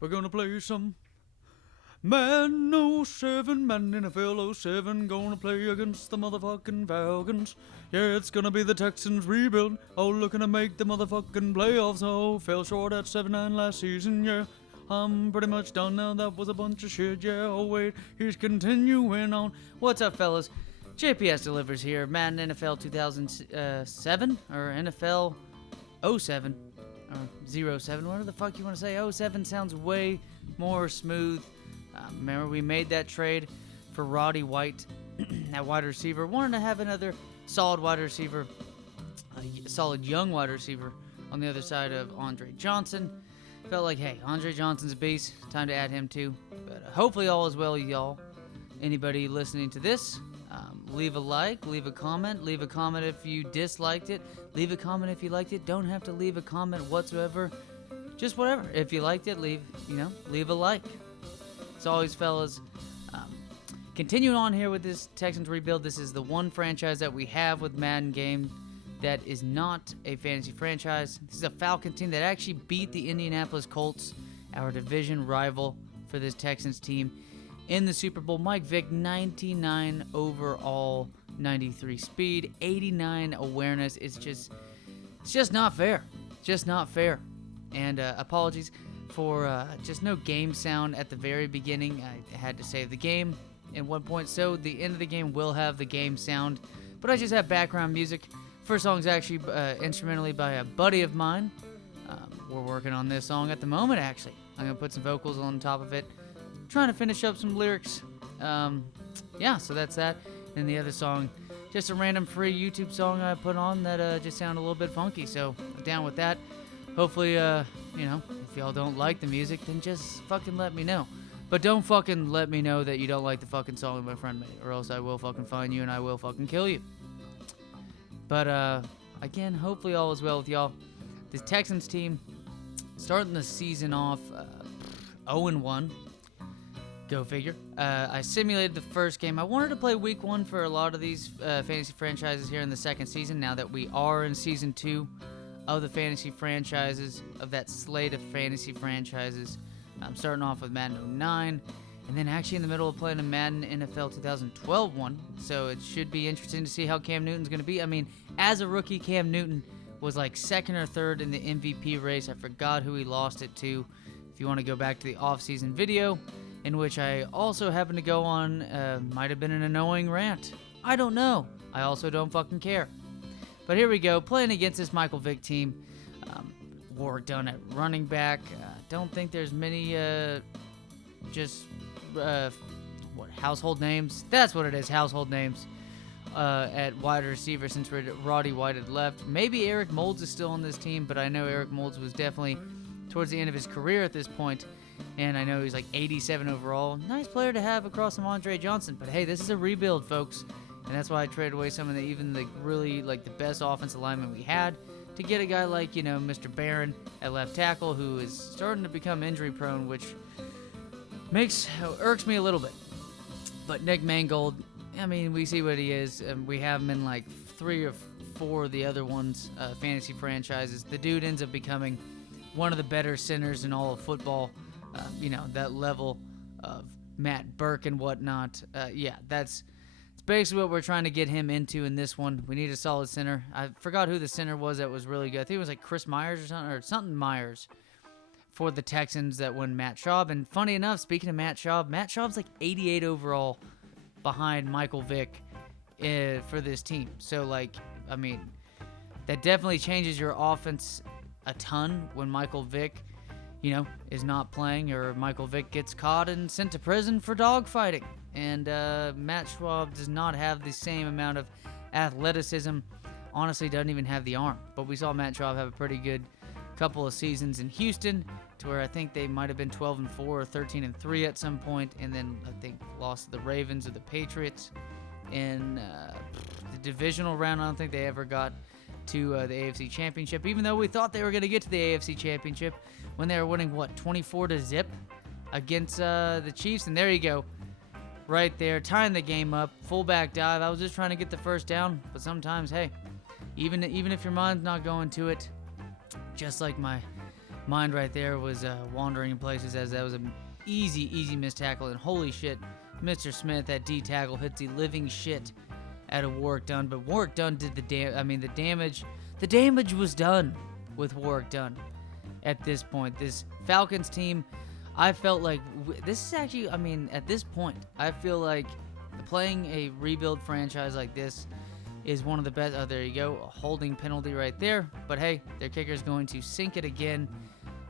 We're gonna play some Madden 07, Madden NFL 07, gonna play against the motherfucking Falcons. Yeah, it's gonna be the Texans rebuild, oh, looking to make the motherfucking playoffs. Oh, fell short at 7-9 last season, yeah. I'm pretty much done now, that was a bunch of shit, yeah. Oh wait, he's continuing on. What's up, fellas? JPS delivers here, Madden NFL 2007, or NFL 07, or 07, whatever the fuck you want to say. 07 sounds way more smooth. Remember, we made that trade for Roddy White at wide receiver. Wanted to have another solid wide receiver, a solid young wide receiver on the other side of Andre Johnson. Felt like, hey, Andre Johnson's a beast. Time to add him too. But hopefully all is well, y'all. Anybody listening to this, leave a like, leave a comment. Leave a comment if you disliked it. Leave a comment if you liked it. Don't have to leave a comment whatsoever. Just whatever. If you liked it, leave a like. As always, fellas, continuing on here with this Texans rebuild. This is the one franchise that we have with Madden game that is not a fantasy franchise. This is a Falcon team that actually beat the Indianapolis Colts, our division rival for this Texans team, in the Super Bowl. Mike Vick, 99 overall, 93 speed, 89 awareness. It's just not fair. Just not fair. And apologies for just no game sound at the very beginning. I had to save the game at one point, so the end of the game will have the game sound, but I just have background music. First song's actually instrumentally by a buddy of mine. We're working on this song at the moment, actually. I'm going to put some vocals on top of it, trying to finish up some lyrics. Yeah, so that's that. And the other song, just a random free YouTube song I put on that just sounded a little bit funky, so I'm down with that. Hopefully, if y'all don't like the music, then just fucking let me know. But don't fucking let me know that you don't like the fucking song my friend made, or else I will fucking find you and I will fucking kill you. But, again, hopefully all is well with y'all. This Texans team, starting the season off 0-1. Go figure. I simulated the first game. I wanted to play week 1 for a lot of these fantasy franchises here in the second season, now that we are in season 2 of the fantasy franchises, of that slate of fantasy franchises. I'm starting off with Madden 09, and then actually in the middle of playing a Madden NFL 2012 one, so it should be interesting to see how Cam Newton's going to be. I mean, as a rookie, Cam Newton was like second or third in the MVP race. I forgot who he lost it to. If you want to go back to the off-season video, in which I also happened to go on, might have been an annoying rant. I don't know. I also don't fucking care. But here we go, playing against this Michael Vick team. Work done at running back. Don't think there's many household names? That's what it is, household names. At wide receiver, since Roddy White had left. Maybe Eric Moulds is still on this team, but I know Eric Moulds was definitely towards the end of his career at this point. And I know he's like 87 overall. Nice player to have across from Andre Johnson. But hey, this is a rebuild, folks. And that's why I traded away some of the best offensive linemen we had to get a guy like, Mr. Barron at left tackle, who is starting to become injury prone, which irks me a little bit. But Nick Mangold, I mean, we see what he is. We have him in like 3 or 4 of the other ones, fantasy franchises. The dude ends up becoming one of the better centers in all of football. That level of Matt Burke and whatnot. That's basically what we're trying to get him into in this one. We need a solid center. I forgot who the center was that was really good. I think it was like Chris Myers or something Myers for the Texans that won Matt Schaub. And funny enough, speaking of Matt Schaub's like 88 overall behind Michael Vick for this team. So, that definitely changes your offense a ton when Michael Vick, is not playing, or Michael Vick gets caught and sent to prison for dogfighting. And Matt Schaub does not have the same amount of athleticism. Honestly, doesn't even have the arm. But we saw Matt Schaub have a pretty good couple of seasons in Houston, to where I think they might have been 12-4 or 13-3 at some point, and then I think lost to the Ravens or the Patriots in the divisional round. I don't think they ever got to the AFC Championship, even though we thought they were going to get to the AFC Championship when they were winning, 24-0 against the Chiefs. And there you go. Right there, tying the game up, fullback dive. I was just trying to get the first down, but sometimes, hey, even if your mind's not going to it, just like my mind right there was wandering in places, as that was an easy missed tackle. And holy shit, Mr. Smith, that D tackle hits the living shit out of Warwick Dunn. But Warwick Dunn did the damage. The damage was done with Warwick Dunn at this point. This Falcons team, I felt like this is actually, at this point, I feel like playing a rebuild franchise like this is one of the best. Oh, there you go. A holding penalty right there. But hey, their kicker is going to sink it again,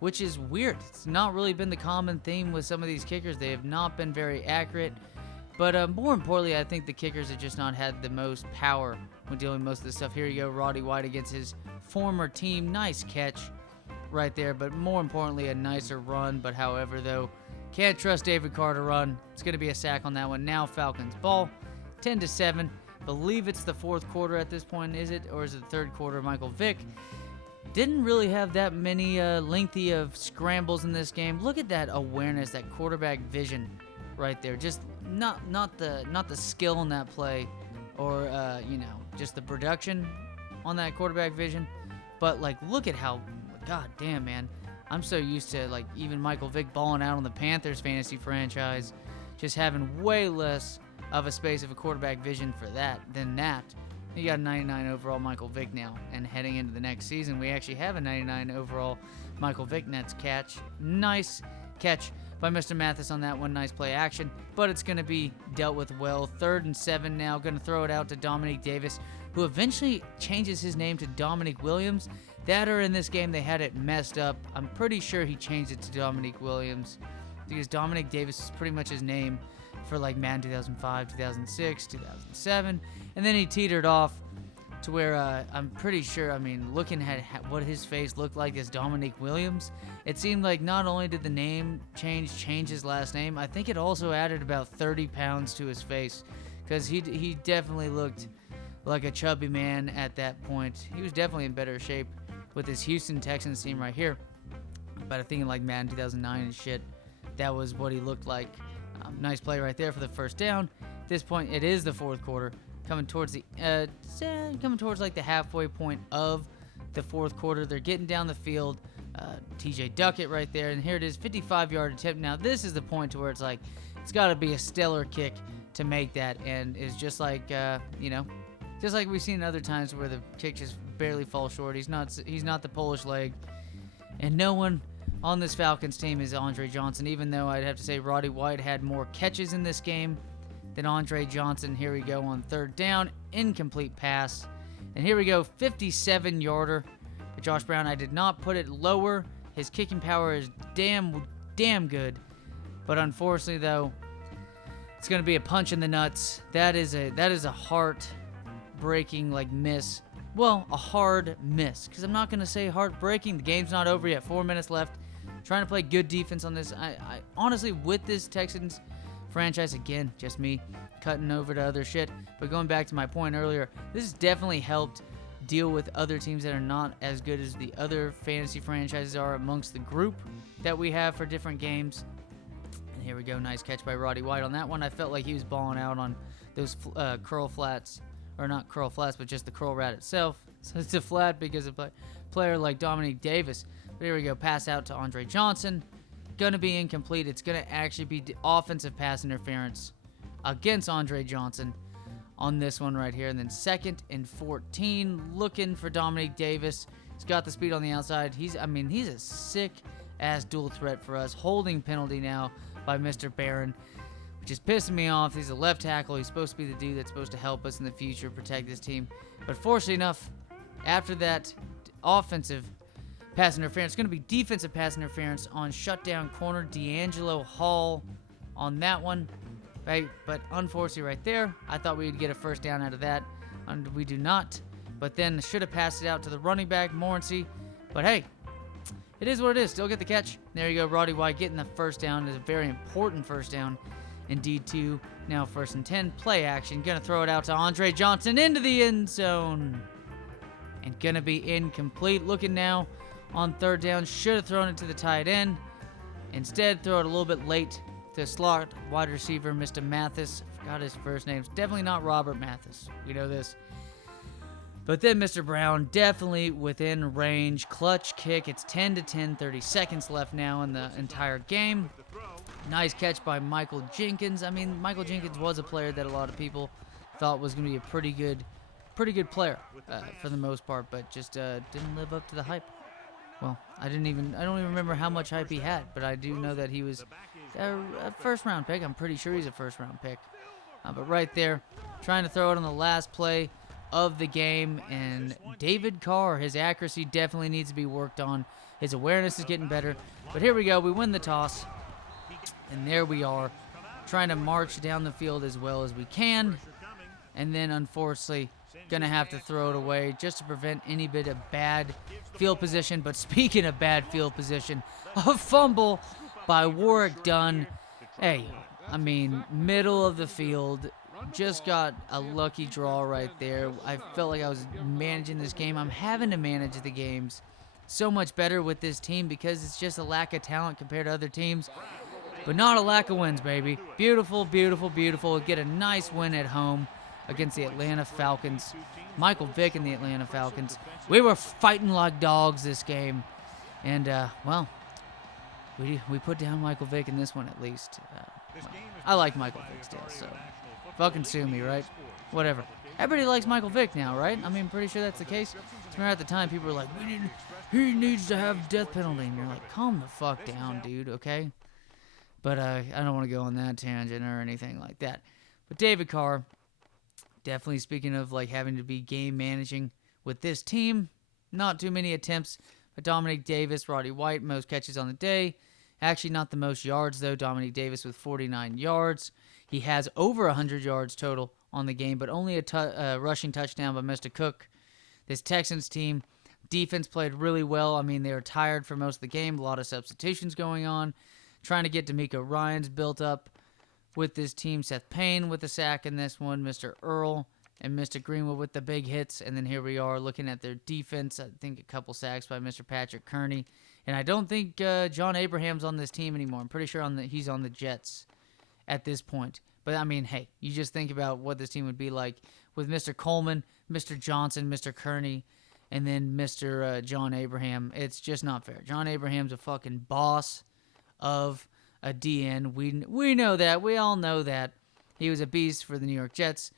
which is weird. It's not really been the common theme with some of these kickers. They have not been very accurate. But more importantly, I think the kickers have just not had the most power when dealing with most of this stuff. Here you go, Roddy White against his former team. Nice catch right there, but more importantly, a nicer run. But however, though, can't trust David Carr to run. It's going to be a sack on that one. Now Falcons ball, 10-7. Believe it's the fourth quarter at this point, is it? Or is it the third quarter? Michael Vick didn't really have that many lengthy of scrambles in this game. Look at that awareness, that quarterback vision right there. Just not the skill in that play, or just the production on that quarterback vision. But like, look at how, god damn, man. I'm so used to like even Michael Vick balling out on the Panthers fantasy franchise, just having way less of a space of a quarterback vision for that than that. You got a 99 overall Michael Vick now, and heading into the next season, we actually have a 99 overall Michael Vick. Nets catch. Nice catch by Mr. Mathis on that one. Nice play action, but it's going to be dealt with well. 3rd and 7 now. Going to throw it out to Dominique Davis, who eventually changes his name to Dominique Williams. That or in this game, they had it messed up. I'm pretty sure he changed it to Dominique Williams, because Dominique Davis is pretty much his name for like Madden 2005, 2006, 2007. And then he teetered off to where I'm pretty sure, looking at what his face looked like as Dominique Williams, it seemed like not only did the name change his last name, I think it also added about 30 pounds to his face, because he definitely looked like a chubby man at that point. He was definitely in better shape with his Houston Texans team right here. But I think in like Madden 2009 and shit, that was what he looked like. Nice play right there for the first down. At this point, it is the fourth quarter, coming towards like the halfway point of the fourth quarter. They're getting down the field. TJ Duckett right there, and here it is, 55-yard attempt. Now this is the point to where it's like it's got to be a stellar kick to make that, and it's just like just like we've seen other times where the kick just barely falls short. He's not the Polish leg, and no one on this Falcons team is Andre Johnson, even though I'd have to say Roddy White had more catches in this game than Andre Johnson. Here we go on 3rd down, incomplete pass. And here we go, 57-yarder for Josh Brown. I did not put it lower. His kicking power is damn good. But unfortunately, though, it's going to be a punch in the nuts. That is a heart-breaking miss. Well, a hard miss, because I'm not going to say heartbreaking. The game's not over yet. 4 minutes left. Trying to play good defense on this. I honestly, with this Texans franchise, again, just me cutting over to other shit. But going back to my point earlier, this has definitely helped deal with other teams that are not as good as the other fantasy franchises are amongst the group that we have for different games. And here we go. Nice catch by Roddy White on that one. I felt like he was balling out on those curl flats. Or not curl flats, but just the curl rat itself. So it's a flat because of a player like Dominique Davis. But here we go. Pass out to Andre Johnson. Going to be incomplete. It's going to actually be offensive pass interference against Andre Johnson on this one right here. And then 2nd and 14. Looking for Dominique Davis. He's got the speed on the outside. He's a sick-ass dual threat for us. Holding penalty now by Mr. Barron, which is pissing me off. He's a left tackle. He's supposed to be the dude that's supposed to help us in the future, protect this team. But fortunately enough, after that offensive pass interference, it's going to be defensive pass interference on shutdown corner D'Angelo Hall on that one. Right? But unfortunately right there, I thought we would get a first down out of that. And we do not. But then should have passed it out to the running back, Morency. But hey, it is what it is. Still get the catch. There you go, Roddy White getting the first down. It's a very important first down. Indeed, 2. Now 1st and 10. Play action. Going to throw it out to Andre Johnson into the end zone. And going to be incomplete. Looking now on 3rd down. Should have thrown it to the tight end. Instead, throw it a little bit late to slot wide receiver, Mr. Mathis. Forgot his first name. It's definitely not Robert Mathis. We know this. But then Mr. Brown definitely within range. Clutch kick. It's 10-10, 30 seconds left now in the entire game. Nice catch by Michael Jenkins. I mean, Michael Jenkins was a player that a lot of people thought was going to be a pretty good player for the most part, but just didn't live up to the hype. Well, I don't even remember how much hype he had, but I do know that he was a first-round pick. I'm pretty sure he's a first-round pick. But right there, trying to throw it on the last play of the game, and David Carr, his accuracy definitely needs to be worked on. His awareness is getting better. But here we go. We win the toss, and there we are, trying to march down the field as well as we can, and then unfortunately gonna have to throw it away just to prevent any bit of bad field position. But speaking of bad field position, a fumble by Warwick Dunn. Hey, I mean, middle of the field, just got a lucky draw right there. I felt like I was managing this game. I'm having to manage the games so much better with this team because it's just a lack of talent compared to other teams, but not a lack of wins, baby. Beautiful, beautiful, beautiful. Get a nice win at home against the Atlanta Falcons. Michael Vick and the Atlanta Falcons. We were fighting like dogs this game. And, well, we put down Michael Vick in this one at least. Well, I like Michael Vick still, so fucking sue me, right? Whatever. Everybody likes Michael Vick now, right? I mean, pretty sure that's the case. Remember at the time, people were like, he needs to have death penalty. And you're like, calm the fuck down, dude, okay? But I don't want to go on that tangent or anything like that. But David Carr, definitely speaking of like having to be game managing with this team, not too many attempts. But Dominic Davis, Roddy White, most catches on the day. Actually, not the most yards, though. Dominic Davis with 49 yards. He has over 100 yards total on the game, but only a rushing touchdown by Mr. Cook. This Texans team, defense played really well. I mean, they were tired for most of the game. A lot of substitutions going on. Trying to get D'Amico Ryans built up with this team. Seth Payne with the sack in this one. Mr. Earl and Mr. Greenwood with the big hits. And then here we are looking at their defense. I think a couple sacks by Mr. Patrick Kearney. And I don't think John Abraham's on this team anymore. I'm pretty sure he's on the Jets at this point. But, I mean, hey, you just think about what this team would be like with Mr. Coleman, Mr. Johnson, Mr. Kearney, and then Mr. John Abraham. It's just not fair. John Abraham's a fucking boss of a DN. We know that. We all know that. He was a beast for the New York Jets.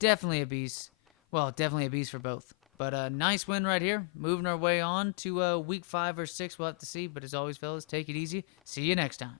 Definitely a beast. Well, definitely a beast for both. But a nice win right here. Moving our way on to week 5 or 6. We'll have to see. But as always, fellas, take it easy. See you next time.